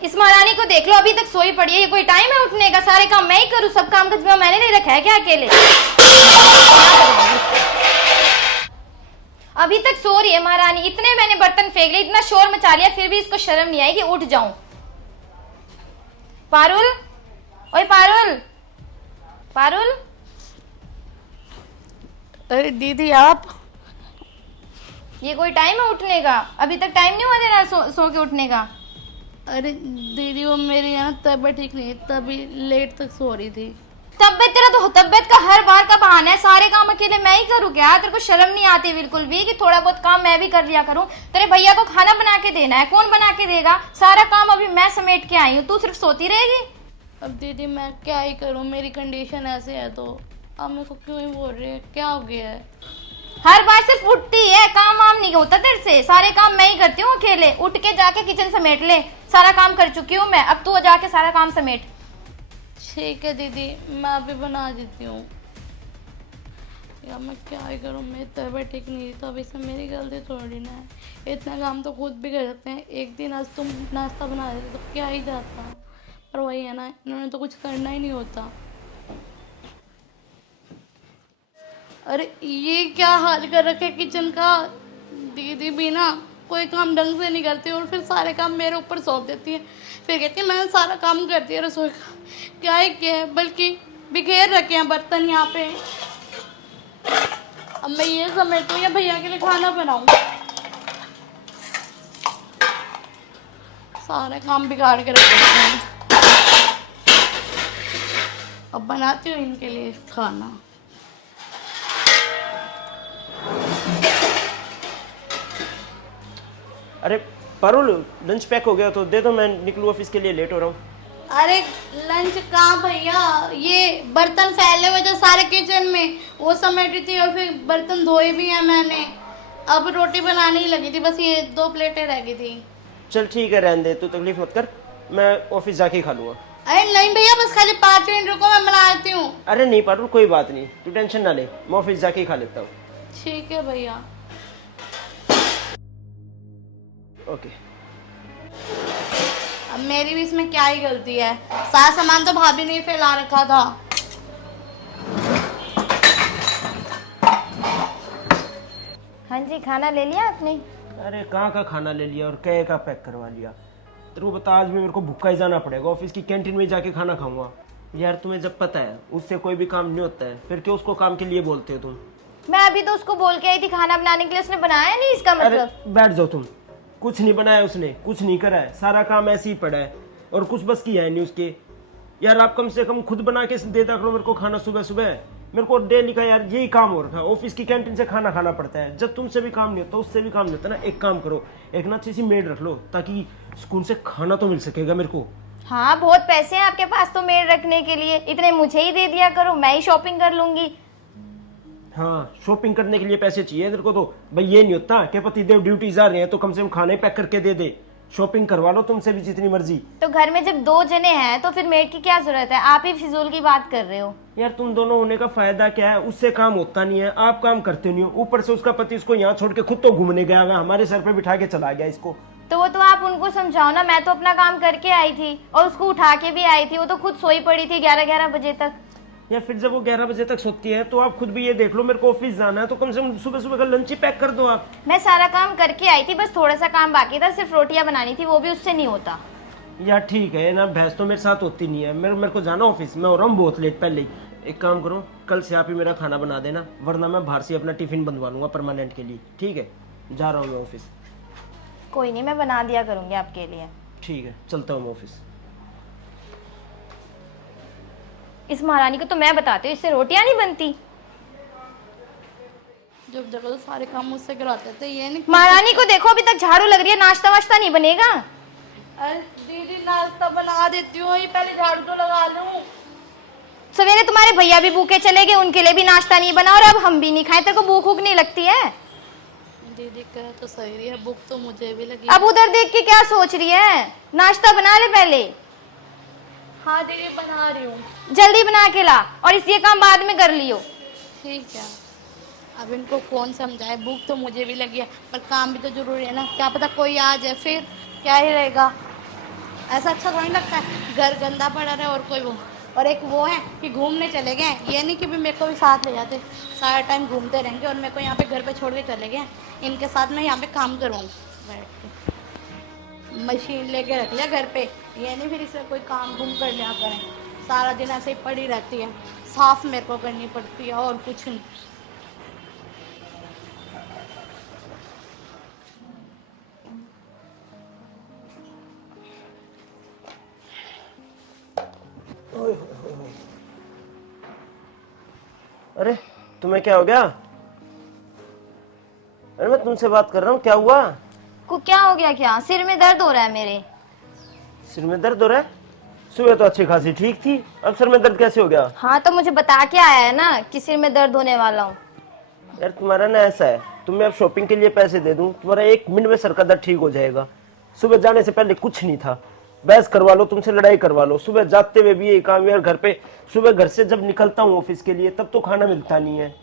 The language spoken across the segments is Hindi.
इस महारानी को देख लो, अभी तक सोई पड़ी है। ये कोई टाइम है उठने का? सारे काम मैं ही करूँ? सब काम का जिम्मा मैंने नहीं रखा है क्या अकेले? अभी तक सो रही है महारानी। इतने मैंने बर्तन फेंक लिए, इतना शोर मचा लिया, फिर भी इसको शर्म नहीं आई कि उठ जाऊं। पारुल, ओए पारुल, पारुल। अरे दीदी आप, ये कोई टाइम है उठने का? अभी तक टाइम नहीं हुआ तेरा सो के उठने का? अरे दीदी वो मेरी यहाँ तबीयत ठीक नहीं है, तभी लेट तक सो रही थी। तबियत तेरा तो तबियत का हर बार का बहाना है। सारे काम अकेले मैं ही करूँ क्या? तेरे को शर्म नहीं आती बिल्कुल भी कि थोड़ा बहुत काम मैं भी कर लिया करूँ? तेरे भैया को खाना बना के देना है, कौन बना के देगा? सारा काम अभी मैं समेट के आई हूँ, तू सिर्फ सोती रहेगी। अब दीदी मैं क्या ही करूँ, मेरी कंडीशन ऐसे है तो अब मेरे को क्यों ही बोल रही है, क्या हो गया है? हर बार सिर्फ उठती है, काम वाम नहीं होता तेरे से। सारे काम मैं ही करती हूँ अकेले। उठ के जाके किचन समेट ले, सारा काम कर चुकी हूँ मैं, अब तू जाके सारा काम समेट। ठीक है दीदी, मैं अभी बना देती हूँ। यार मैं क्या ही करूँ, मेरी तबीयत ठीक नहीं तो अभी से मेरी गलती थोड़ी ना है। इतना काम तो खुद भी कर सकते हैं। एक दिन आज तुम नाश्ता बना देते तो क्या ही जाता, पर वही है ना, इन्होंने तो कुछ करना ही नहीं होता। अरे ये क्या हाल कर रखे किचन का। दीदी भी ना कोई काम ढंग से नहीं करती और फिर सारे काम मेरे ऊपर सौंप देती है। फिर कहती है मैंने सारा काम कर दिया रसोई का। क्या ही किया है, बल्कि बिखेर रखे हैं बर्तन यहाँ पे। अब मैं ये समेटूं या भैया के लिए खाना बनाऊं? सारे काम बिगाड़ के रख देते हैं। अब बनाती हूँ इनके लिए खाना। अरे पारुल, लंच पैक हो गया तो दे दो, मैं निकलूँ ऑफिस के लिए, लेट हो रहा हूँ। अरे लंच कहाँ भैया, ये बर्तन फैले हुए थे सारे किचन में, वो समेटी थी और फिर बर्तन धोए भी हैं मैंने। अब रोटी बनाने ही लगी थी, बस ये 2 प्लेटें रह गई थी। चल ठीक है, रहने दे, तू तकलीफ मत कर, मैं ऑफिस जाके ही खा लूँगा। अरे नहीं भैया, बस खाली 5 मिनट रुको, मैं बना देती हूँ। अरे नहीं पारुल, कोई बात नहीं, तू टेंशन ना ले, मैं ऑफिस जाके ही खा लेता हूँ। ठीक है भैया। ओके। अब मेरी भी इसमें क्या ही गलती है, सारा सामान तो भाभी ने फैला रखा था। हाँ जी, खाना ले लिया आपने? अरे कहाँ का खाना ले लिया और क्या का पैक करवा लिया। तेरे को बता, आज भी मेरे को भूखा ही जाना पड़ेगा, ऑफिस की कैंटीन में जाके खाना खाऊंगा। यार तुम्हें जब पता है उससे कोई भी काम नहीं होता है, फिर क्यों उसको काम के लिए बोलते हो तुम? मैं अभी तो उसको बोल के आई थी खाना बनाने के लिए, उसने बनाया नहीं, इसका अरे मतलब। बैठ जाओ तुम, कुछ नहीं बनाया उसने, कुछ नहीं करा है, सारा काम ऐसे ही पड़ा है और कुछ बस किया है नहीं उसके। यार आप कम से कम खुद बना के देता करो मेरे को खाना सुबह सुबह। मेरे को डेली का यार यही काम हो रखा है, ऑफिस की कैंटीन से खाना खाना पड़ता है। जब तुमसे भी काम नहीं होता, उससे भी काम नहीं होता ना, एक काम करो, एक ना अच्छी सी मेड रख लो ताकि सुकून से खाना तो मिल सकेगा मेरे को। हाँ, बहुत पैसे हैं आपके पास तो मेड रखने के लिए, इतने मुझे ही दे दिया करो, मैं ही शॉपिंग कर लूंगी। हाँ, शॉपिंग करने के लिए पैसे चाहिए तेरे को तो भाई, ये नहीं होता कि पतिदेव ड्यूटी जा रहे हैं तो कम से कम खाने पैक करके दे दे। शॉपिंग करवा लो तुमसे भी जितनी मर्जी। तो घर में जब 2 जने हैं तो फिर मेड की क्या जरूरत है? आप ही फिजूल की बात कर रहे हो। यार तुम दोनों होने का फायदा क्या है, उससे काम होता नहीं है, आप काम करते नहीं हो, ऊपर से उसका पति इसको यहाँ छोड़ के खुद तो घूमने गया हुआ, हमारे सर पे बिठा के चला गया इसको। तो वो तो आप उनको समझाओ ना, मैं तो अपना काम करके आई थी और उसको उठा के भी आई थी, वो तो खुद सोई पड़ी थी 11-11 बजे तक। या फिर जब वो 11 बजे तक सोती है तो आप खुद भी ये देख लो, मेरे को ऑफिस जाना है तो कम से कम सुबह सुबह का लंच ही पैक कर दो आप। मैं सारा काम करके आई थी, बस थोड़ा सा काम बाकी था, सिर्फ रोटियां बनानी थी, वो भी उससे नहीं होता। यार ठीक है ना, भैंस तो मेरे साथ होती नहीं है, मेरे को जाना ऑफिस, मैं हो रहा हूँ बहुत लेट पहले ही। एक काम करो, कल से आप ही मेरा खाना बना देना, वरना मैं बाहर से अपना टिफिन बनवा लूंगा परमानेंट के लिए। ठीक है, जा रहा हूँ मैं ऑफिस। कोई नहीं, मैं बना दिया करूंगी आपके लिए। ठीक है, चलता हूँ मैं ऑफिस। इस महारानी को तो मैं बताती हूँ, इससे रोटियां नहीं बनती। जब जगह तो सारे काम मुझसे कराते थे, ये नहीं। महारानी को देखो, अभी तक झाड़ू लग रही है, नाश्ता वाश्ता नहीं बनेगा? अरे दीदी नाश्ता बना देती हूँ, ये पहले झाड़ू तो लगा लूं। सवेरे तुम्हारे भैया भी भूखे चले गए, उनके लिए भी नाश्ता नहीं बना और अब हम भी नहीं खाए। तेरे को भूख भूख नहीं लगती है? दीदी कह तो सही है, भूख तो मुझे भी लगी। अब उधर देख के क्या सोच रही है? नाश्ता बना ले पहले। हाँ दीदी बना रही हूँ। जल्दी बना के ला, और ये काम बाद में कर लियो। ठीक है, अब इनको कौन समझाए, भूख तो मुझे भी लगी है पर काम भी तो जरूरी है ना, क्या पता कोई आ जाए फिर क्या ही रहेगा। ऐसा अच्छा थोड़ी लगता है घर गंदा पड़ा रहे और कोई वो। और एक वो है कि घूमने चले गए, ये नहीं कि भी मेरे को भी साथ ले जाते, सारा टाइम घूमते रहेंगे और मेरे को यहाँ पे घर पे छोड़ के चले गए। इनके साथ मैं यहाँ पे काम करूँगी बैठ के, मशीन लेके रख लिया घर पे, ये नहीं फिर इसे कोई काम घूम कर लिया करें, सारा दिन ऐसे ही पड़ी रहती है, साफ मेरे को करनी पड़ती है और कुछ नहीं। अरे तुम्हें क्या हो गया? अरे मैं तुमसे बात कर रहा हूँ, क्या हुआ? को क्या हो गया? क्या सिर में दर्द हो रहा है मेरे? सिर में दर्द हो रहा है? सुबह तो अच्छी खासी ठीक थी, अब सिर में दर्द कैसे हो गया? हाँ तो मुझे बता के आया है ना कि सिर में दर्द होने वाला हूँ। यार तुम्हारा ना ऐसा है, तुम्हें अब शॉपिंग के लिए पैसे दे दूं, तुम्हारा 1 मिनट में सर का दर्द ठीक हो जाएगा। सुबह जाने से पहले कुछ नहीं था, बहस करवा लो, तुमसे लड़ाई करवा लो, सुबह जाते हुए भी यही काम। यार घर पे सुबह घर से जब निकलता हूँ ऑफिस के लिए तब तो खाना मिलता नहीं है।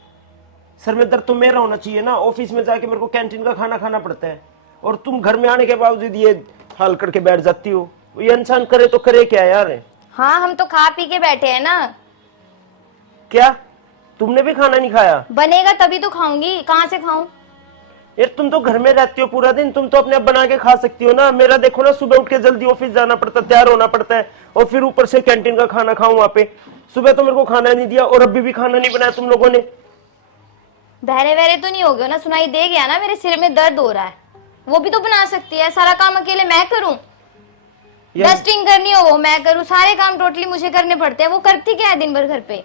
सर में दर्द तो मेरा होना चाहिए ना, ऑफिस में जाके मेरे को कैंटीन का खाना खाना पड़ता है, और तुम घर में आने के बावजूद ये हाल करके बैठ जाती हो। ये इंसान करे तो करे क्या यार? हाँ हम तो खा पी के बैठे हैं ना। क्या तुमने भी खाना नहीं खाया? बनेगा तभी तो खाऊंगी, कहाँ से खाऊं? यार तुम तो घर में रहती हो पूरा दिन, तुम तो अपने आप बना के खा सकती हो ना। मेरा देखो ना, सुबह उठ के जल्दी ऑफिस जाना पड़ता है, तैयार होना पड़ता है, और फिर ऊपर से कैंटीन का खाना खाऊं वहां पे। सुबह तो मेरे को खाना नहीं दिया और अभी भी खाना नहीं बनाया तुम लोगों ने। बहरे बहरे तो नहीं हो गए ना? सुनाई दे गया ना मेरे सिर में दर्द हो रहा है। वो भी तो बना सकती है, सारा काम अकेले मैं करूं? डस्टिंग करनी हो वो मैं करूं, सारे काम टोटली मुझे करने पड़ते हैं। वो करती क्या है दिन भर घर पे?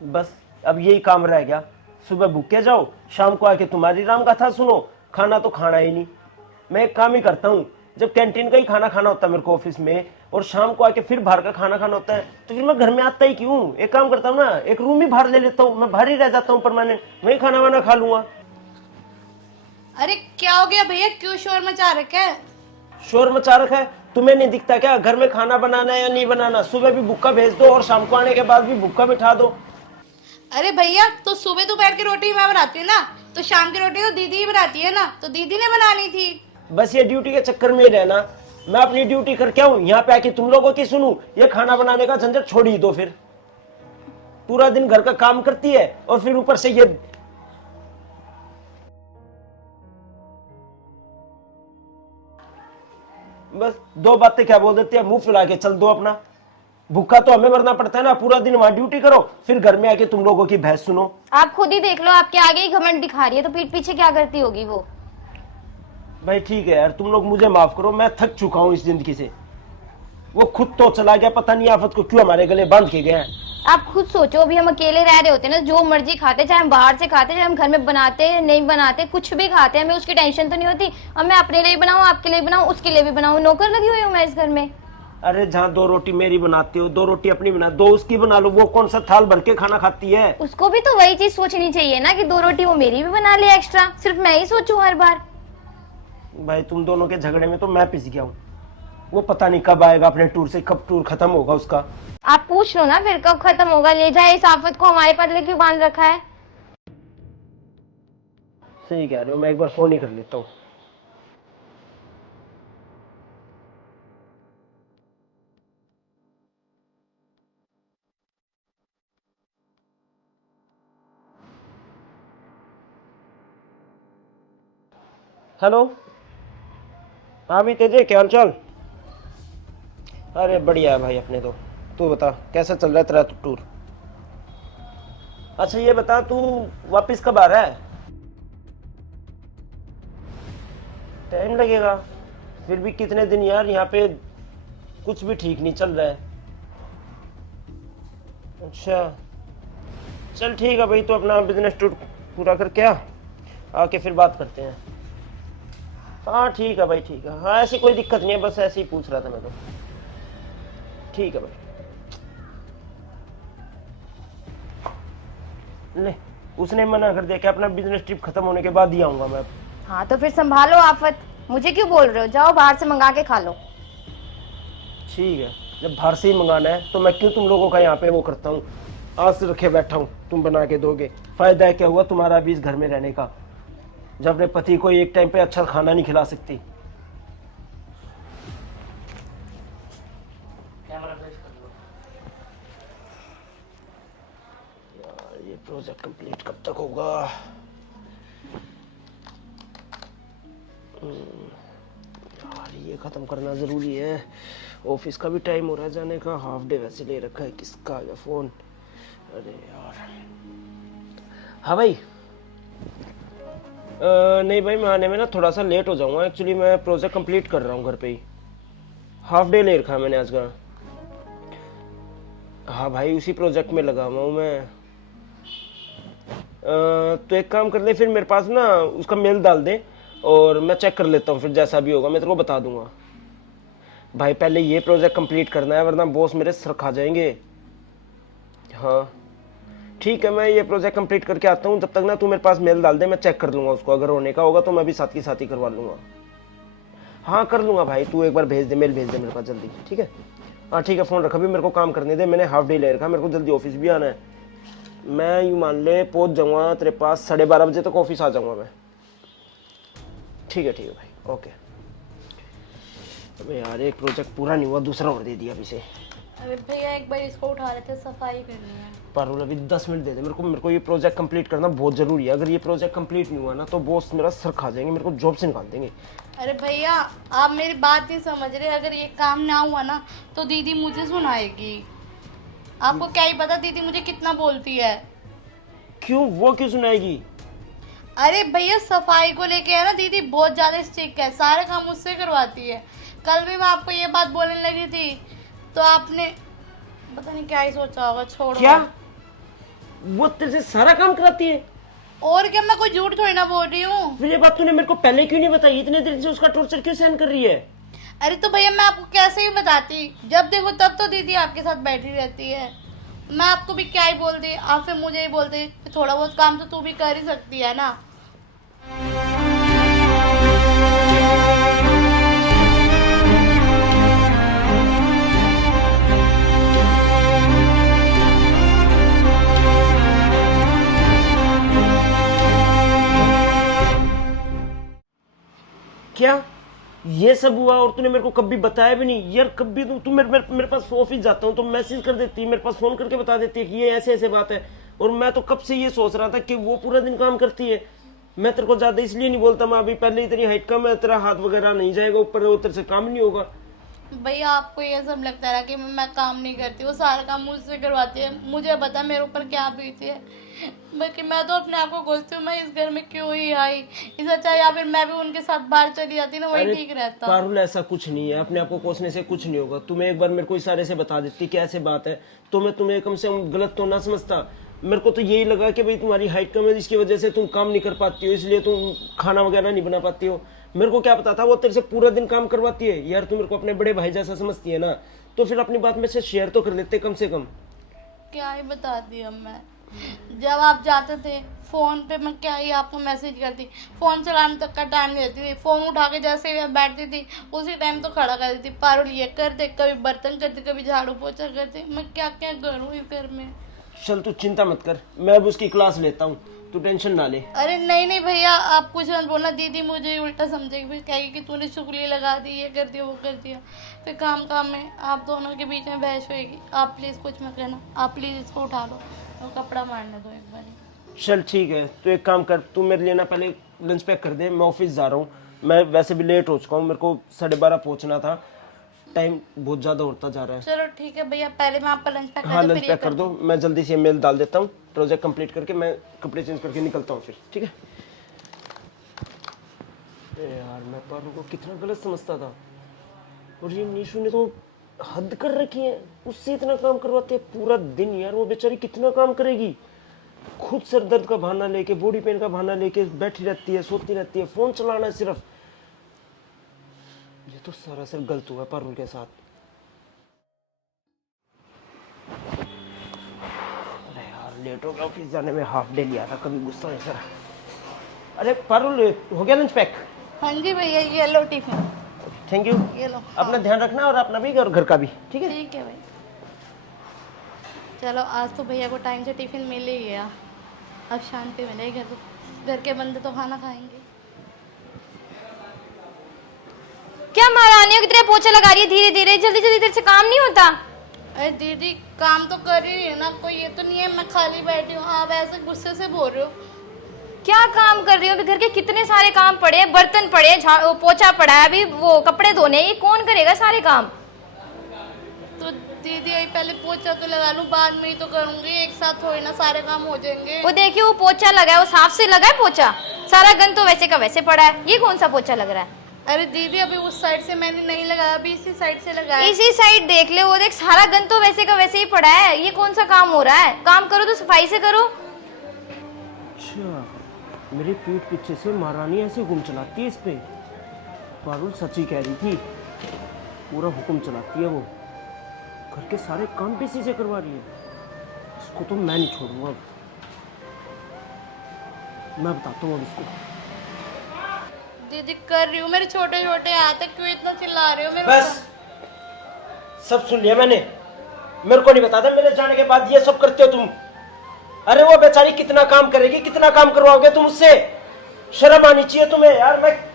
बस अब यही काम रह गया, सुबह भूखे जाओ, शाम को आके तुम्हारी राम कथा सुनो, खाना तो खाना ही नहीं। मैं एक काम ही करता हूँ, जब कैंटीन का ही खाना खाना होता है मेरे को ऑफिस में, और शाम को आके फिर बाहर का खाना खाना होता है, तो फिर मैं घर में आता ही क्यों? एक काम करता हूँ ना, एक रूम ही बाहर ले लेता हूँ, मैं बाहर ही रह जाता हूँ परमानेंट, वही खाना वाना खा लूंगा। अरे क्या हो गया भैया, क्यों शोर मचा रखा है? शोर मचा रखा है? तुम्हें नहीं दिखता क्या घर में खाना बनाना है या नहीं बनाना? सुबह भी भूखा भेज दो और शाम को आने के बाद भी भूखा बिठा दो। अरे भैया तो सुबह दोपहर की रोटी मैं बनाती हूँ ना, तो शाम की रोटी तो दीदी ही बनाती है ना, तो दीदी ने बनानी थी। बस ये ड्यूटी के चक्कर में ही रहना, मैं अपनी ड्यूटी करके आऊं, यहाँ पे आके तुम लोगों की सुनूं, ये खाना बनाने का झंझट छोड़ ही दो। फिर पूरा दिन घर का काम करती है और फिर ऊपर से ये। बस 2 बातें क्या बोल देती है, मुंह फुला के चल दो अपना। भूखा तो हमें मरना पड़ता है ना, पूरा दिन वहां ड्यूटी करो, फिर घर में आके तुम लोगों की बहस सुनो। आप खुद ही देख लो, आपके आगे ही घमंड दिखा रही है, तो पीठ पीछे क्या करती होगी वो? भाई ठीक है यार, तुम लोग मुझे माफ करो, मैं थक चुका हूँ इस जिंदगी से। वो खुद तो चला गया, पता नहीं आफत को क्यों हमारे गले बांध के गया है। आप खुद सोचो, अभी हम अकेले रह रहे होते ना, जो मर्जी खाते, चाहे हम बाहर से खाते, चाहे हम घर में बनाते नहीं बनाते, कुछ भी खाते, हमें उसकी टेंशन तो नहीं होती। अब मैं अपने लिए बनाऊं, आपके लिए बनाऊं, उसके लिए भी बनाऊं, नौकर लगी हुई हूँ मैं इस घर में। अरे जहाँ 2 रोटी मेरी बनाते हो, 2 रोटी अपनी बना, 2 उसकी बना लो। वो कौन सा थाल भर के खाना खाती है? उसको भी तो वही चीज सोचनी चाहिए ना कि 2 रोटी वो मेरी भी बना ले एक्स्ट्रा, सिर्फ मैं ही सोचूं हर बार। भाई तुम दोनों के झगड़े में तो मैं पिस गया हूँ। वो पता नहीं कब आएगा अपने टूर से, कब टूर खत्म होगा उसका। आप पूछ लो ना फिर कब खत्म होगा। ले जाए इस आफत को, हमारे पास लेके बांध रखा है। सही कह रहे हो, मैं एक बार फोन ही कर लेता हूँ। हेलो, हाँ भी तेजे, क्या हाल चाल? अरे बढ़िया है भाई अपने तो। तू बता कैसा चल रहा है तेरा टूर? अच्छा ये बता, तू वापस कब आ रहा है? टाइम लगेगा? फिर भी कितने दिन यार, यहाँ पे कुछ भी ठीक नहीं चल रहा है। अच्छा चल ठीक है भाई, तो अपना बिजनेस टूर पूरा करके आके फिर बात करते हैं। हाँ ठीक है भाई, ठीक है। हाँ ऐसी कोई दिक्कत नहीं है, बस ऐसे ही पूछ रहा था मैं तो। ठीक है भाई। ले, उसने मना कर दिया कि अपना बिजनेस ट्रिप खत्म होने के बाद ही आऊंगा मैं। हाँ तो फिर संभालो आफत, मुझे क्यों बोल रहे हो? जाओ बाहर से मंगा के खा लो। ठीक है, जब बाहर से ही मंगाना है तो मैं क्यों तुम लोगों का यहाँ पे वो करता हूँ, आस रखे बैठा हूँ, तुम बना के दोगे। फायदा है क्या हुआ तुम्हारा भी इस घर में रहने का, जब अपने पति को एक टाइम पे अच्छा खाना नहीं खिला सकती। यार ये प्रोजेक्ट कंप्लीट कब तक होगा? यार ये खत्म करना जरूरी है। ऑफिस का भी टाइम हो रहा है जाने का, हाफ डे वैसे ले रखा है। किसका आ गया फोन? अरे यार, हाँ भाई। नहीं भाई, मैं आने में ना थोड़ा सा लेट हो जाऊंगा। एक्चुअली मैं प्रोजेक्ट कंप्लीट कर रहा हूँ घर पे ही, हाफ डे ले रखा है मैंने आज का। हाँ भाई, उसी प्रोजेक्ट में लगा हुआ हूँ मैं। तो एक काम कर ले, फिर मेरे पास ना उसका मेल डाल दे और मैं चेक कर लेता हूँ, फिर जैसा भी होगा मैं तेरे को बता दूंगा। भाई पहले ये प्रोजेक्ट कंप्लीट करना है, वरना बॉस मेरे सर खा जाएंगे। हाँ ठीक है, मैं ये प्रोजेक्ट कंप्लीट करके आता हूँ। तब तक ना तू मेरे पास मेल डाल दे, मैं चेक कर लूंगा उसको। अगर होने का होगा तो मैं भी साथ की साथ ही करवा लूंगा। हाँ कर लूंगा भाई, तू एक बार भेज दे, मेल भेज दे मेरे पास जल्दी, ठीक है? हाँ ठीक है, फ़ोन रखा, भी मेरे को काम करने दे। मैंने हाफ डे ले रखा, मेरे को जल्दी ऑफिस भी आना है। मैं यूँ मान ले पहुँच जाऊँगा तेरे पास 12:30 बजे तक ऑफिस आ जाऊँगा मैं। ठीक है भाई, ओके। अबे यार, एक प्रोजेक्ट पूरा नहीं हुआ, दूसरा और दे दिया अभी से। अरे भैया एक बार इसको उठा रहे थे, सफाई करनी है। पारुल अभी 10 मिनट दे दे मेरे को ये प्रोजेक्ट कंप्लीट करना बहुत जरूरी है। अगर ये प्रोजेक्ट कंप्लीट नहीं हुआ ना तो बॉस मेरा सर खा जाएंगे, मेरे को जॉब से निकाल देंगे। अरे भैया आप मेरी बात नहीं समझ रहे। अगर ये काम ना हुआ ना तो दीदी मुझे सुनाएगी। आपको क्या ही पता दीदी मुझे कितना बोलती है। क्यों? वो क्यों सुनाएगी? अरे भैया सफाई को लेके है ना, दीदी बहुत ज्यादा स्ट्रिक्ट है, सारे काम मुझसे करवाती है। कल भी मैं आपको ये बात बोलने लगी थी तो आपने पता नहीं क्या ही सोचा होगा। छोड़ो। क्या वो तेरे से सारा काम कराती है? और क्या, मैं कोई झूठ थोड़ी ना बोल रही हूँ। फिर ये बात तूने मेरे को पहले क्यों नहीं बताई? इतने दिन से उसका टॉर्चर क्यों सहन कर रही है? अरे तो भैया मैं आपको कैसे ही बताती, जब देखो तब तो दीदी आपके साथ बैठी रहती है। मैं आपको भी क्या ही बोल दी, आप फिर मुझे ही बोलते कि थोड़ा बहुत काम तो तू भी कर ही सकती है ना। क्या ये सब हुआ और तूने मेरे को कभी बताया भी नहीं? यार कभी तू मेरे पास ऑफिस जाता हूँ तो मैसेज कर देती है, मेरे पास फोन करके बता देती है कि ये ऐसे ऐसे बात है। और मैं तो कब से ये सोच रहा था कि वो पूरा दिन काम करती है। मैं तेरे को ज्यादा इसलिए नहीं बोलता, मैं अभी पहले ही तेरी हाइट कम है, तेरा हाथ वगैरह नहीं जाएगा ऊपर, तेरे से काम नहीं होगा। भैया आपको ये सब लगता है कि मैं काम नहीं करती, वो सारा काम मुझसे करवाती है। मुझे पता मेरे ऊपर क्या बीती है, बल्कि मैं तो अपने आप को कोसती हूँ मैं इस घर में क्यों ही आई। इससे अच्छा या फिर मैं भी उनके साथ बाहर चली जाती ना, वही ठीक रहता। पारुल ऐसा कुछ नहीं है, अपने आप को कोसने से कुछ नहीं होगा। तुम्हें एक बार मेरे को इशारे से बता देती कि ऐसे बात है तो मैं तुम्हें कम से कम गलत तो ना समझता। मेरे को तो यही लगा कि भाई तुम्हारी हाइट कम है, जिसकी वजह से तुम काम नहीं कर पाती हो, इसलिए तुम खाना वगैरह नहीं बना पाती हो। मेरे को क्या पता था वो तेरे से पूरा दिन काम करवाती है। यार तू मेरे को अपने बड़े भाई जैसा समझती है ना, तो फिर अपनी बात में से शेयर तो कर लेते कम से कम। क्या ही बता दी अब मैं। जब आप जाते थे फोन पे मैं क्या ही आपको मैसेज करती, फोन चलाने तक का टाइम नहीं देती थी। फोन उठा के जैसे ही मैं बैठती थी उसी टाइम तो खड़ा कर देती, पारुल ये कर दे, कभी बर्तन करती, कभी झाड़ू पोछा करती। मैं क्या क्या करूँ इस घर में। चल तू चिंता मत कर, मैं अब उसकी क्लास लेता हूँ, तू टेंशन ना ले। अरे नहीं नहीं भैया आप कुछ मत बोलना, दीदी मुझे उल्टा समझेगी, फिर कहेगी कि तूने चुगली लगा दी, ये कर दिया वो कर दिया। फिर काम काम में आप दोनों के बीच में बहस होएगी। आप प्लीज़ कुछ मत कहना, आप प्लीज़ इसको उठा लो और कपड़ा मारने दो एक बार। चल ठीक है, तू एक काम कर, तू मेरे लिए ना पहले लंच पैक कर दे, मैं ऑफिस जा रहा हूँ। मैं वैसे भी लेट हो चुका हूँ, मेरे को 12:30 पहुँचना था, टाइम बहुत ज़्यादा होता जा रहा है। चलो ठीक है भैया, पहले मैं आपका लंच पैक कर हाँ दूं, लंच फिर ये पैक कर दो, मैं जल्दी से मेल डाल देता हूँ, प्रोजेक्ट कंप्लीट करके मैं कपड़े चेंज करके निकलता हूँ फिर, ठीक है? यार मैं पारू को कितना गलत समझता था, और ये नीशू ने तो हद कर रखी है, उससे इतना काम करवाते हैं पूरा दिन। यार वो बेचारी कितना काम करेगी, खुद सर दर्द का बहाना लेके, बॉडी पेन का बहाना लेके बैठी रहती है, सोती रहती है, फोन चलाना है सिर्फ। ये तो सारा सर गलत हुआ पारुल के साथ। अरे यार लेट हो गया ऑफिस जाने में, हाफ डे लिया था, कभी गुस्सा नहीं करा। अरे पारुल हो गया लंच पैक? हाँ जी भैया ये लो टिफिन। Thank you. ये लो। अपना ध्यान रखना और अपना भी और घर का भी, ठीक है? ठीक है भाई। चलो आज तो भैया को टाइम से टिफिन मिल ही गया, अब शांति मिलेगी, घर के बंदे तो खाना खाएंगे। क्या महारानियों की तरह पोछा लगा रही है धीरे धीरे, जल्दी जल्दी, तेरे से काम नहीं होता? अरे दीदी काम तो कर रही है ना, कोई ये तो नहीं है मैं खाली बैठी हूँ, आप ऐसे गुस्से से बोल रहे हो। क्या काम कर रही हो? अभी घर के कितने सारे काम पड़े हैं, बर्तन पड़े हैं, पोछा पड़ा है, अभी वो कपड़े धोने, ये कौन करेगा सारे काम? तो दीदी यही पहले पोछा तो लगा लूँ, बाद में ही तो करूँगी, एक साथ थोड़ी ना सारे काम हो जाएंगे। वो देखिए वो पोछा लगा है, वो साफ से लगा है पोछा, सारा गंद तो वैसे का वैसे पड़ा है, ये कौन सा पोछा लग रहा है? अरे दीदी अभी उस साइड से मैंने नहीं लगाया, अभी इसी साइड से लगाया। इसी साइड देख ले, वो देख सारा गंद तो वैसे का वैसे ही पड़ा है, ये कौन सा काम हो रहा है? काम करो तो सफाई से करो। अच्छा, मेरे पीठ पीछे से महारानी ऐसे हुक्म चलाती है इस पे। पारुल सच्ची कह रही थी, पूरा हुक्म चलाती है वो, घर के सारे काम भी इसी से करवा रही है। इसको तो मैं नहीं छोड़ूंगा, मैं बताता हूँ अब इसको। दीदी कर रही हूँ, मेरे छोटे छोटे हाथ है, क्यों इतना चिल्ला रहे हो मेरे बस सब सुन लिया मैंने, मेरे को नहीं बताता, मेरे जाने के बाद ये सब करते हो तुम। अरे वो बेचारी कितना काम करेगी, कितना काम करवाओगे तुम उससे? शर्म आनी चाहिए तुम्हें यार।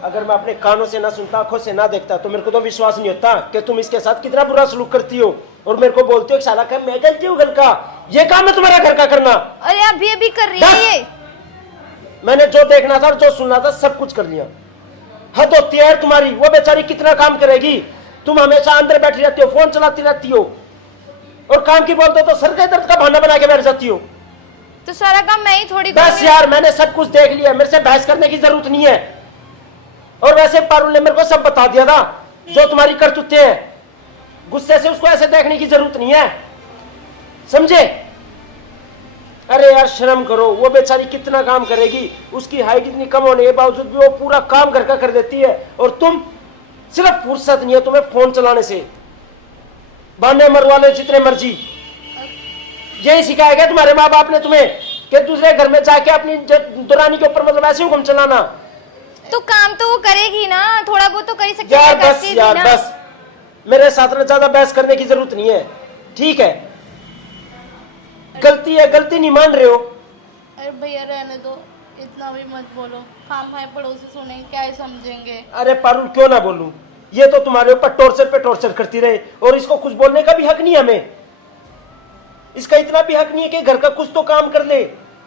अगर मैं अपने कानों से ना सुनता, आंखों से ना देखता, तो मेरे को तो विश्वास नहीं होता कि तुम इसके साथ कितना बुरा सलूक करती हो, और मेरे को बोलती हो साला कर, मैं गलती हूँ घर का, ये काम है तुम्हारा घर का करना। अरे अभी अभी कर रही है ये। मैंने जो देखना था और जो सुनना था सब कुछ कर लिया। हद होती है यार तुम्हारी। वो बेचारी कितना काम करेगी, तुम हमेशा अंदर बैठी रहती हो, फोन चलाती रहती हो, और काम की बोलते हो तो सर के दर्द का बहाना बना के बैठ जाती हो। तो सारा काम मैं ही थोड़ी बस करूंगी। यार मैंने सब कुछ देख लिया, मेरे से बहस करने की जरूरत नहीं है। और वैसे पारुल ने मेरे को सब बता दिया था, जो तुम्हारी करतूतें हैं। गुस्से से उसको ऐसे देखने की जरूरत नहीं है, समझे? अरे यार शर्म करो, वो बेचारी कितना काम करेगी, उसकी हाइट इतनी कम होने के बावजूद भी वो पूरा काम घर का कर देती है, और तुम सिर्फ फुर्सत नहीं है तुम्हें फोन चलाने से, बहाने मरवा लो जितने मर्जी। यही सिखाया गया तुम्हारे माँ बाप ने तुम्हें कि दूसरे घर में जाके अपनी दुरानी के ऊपर मतलब ऐसे हुक्म चलाना? तो काम तो वो करेगी ना, थोड़ा बहुत तो कर ही सकती है। यार बस करती भी यार ना। बस, मेरे साथ में ज्यादा बहस करने की जरूरत नहीं है, ठीक है? गलती है, गलती नहीं मान रहे हो? अरे भैया रहने दो, इतना भी मत बोलो, खाम खाए पड़ोसी सुनेंगे क्या ही समझेंगे। अरे पारुल क्यों ना बोलूं, ये तो तुम्हारे ऊपर टॉर्चर पे टॉर्चर करती रहे, और इसको कुछ बोलने का भी हक नहीं है हमें। इसका इतना भी हक नहीं है कि घर का कुछ तो काम कर ले।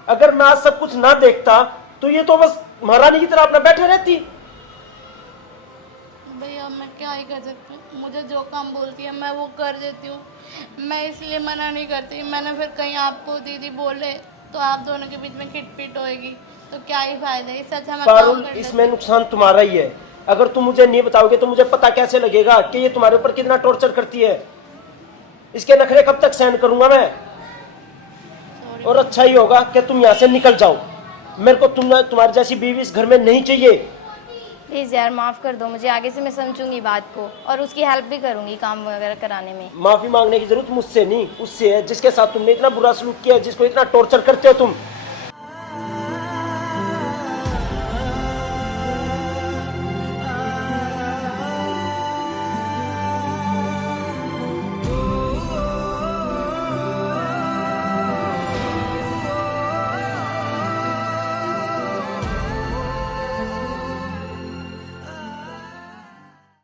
अगर मैं आज सब कुछ ना देखता तो ये तो बस महारानी की तरह अपना बैठे रहती। भैया मैं क्या ही कर सकती हूँ, मुझे जो काम बोलती है मैं वो कर देती हूँ, मैं इसलिए मना नहीं करती। मैंने फिर कहीं आपको दीदी बोले तो आप दोनों के बीच में खिटपिट होएगी, तो क्या ही फायदा है, इससे अच्छा मैं काम पारुल कर लेती इसमें नुकसान तुम्हारा ही है। अगर तुम मुझे नहीं बताओगे तो मुझे पता कैसे लगेगा कि ये तुम्हारे ऊपर कितना टॉर्चर करती है? इसके नखरे कब तक सहन करूंगा मैं? Sorry। और अच्छा ही होगा कि तुम यहाँ से निकल जाओ, मेरे को तुम्हारी जैसी बीवी इस घर में नहीं चाहिए। प्लीज यार माफ कर दो मुझे, आगे से मैं समझूंगी बात को, और उसकी हेल्प भी करूंगी काम वगैरह कराने में। माफी मांगने की जरूरत मुझसे नहीं, उससे है जिसके साथ तुमने इतना बुरा सलूक किया है, जिसको इतना टॉर्चर करते हो तुम।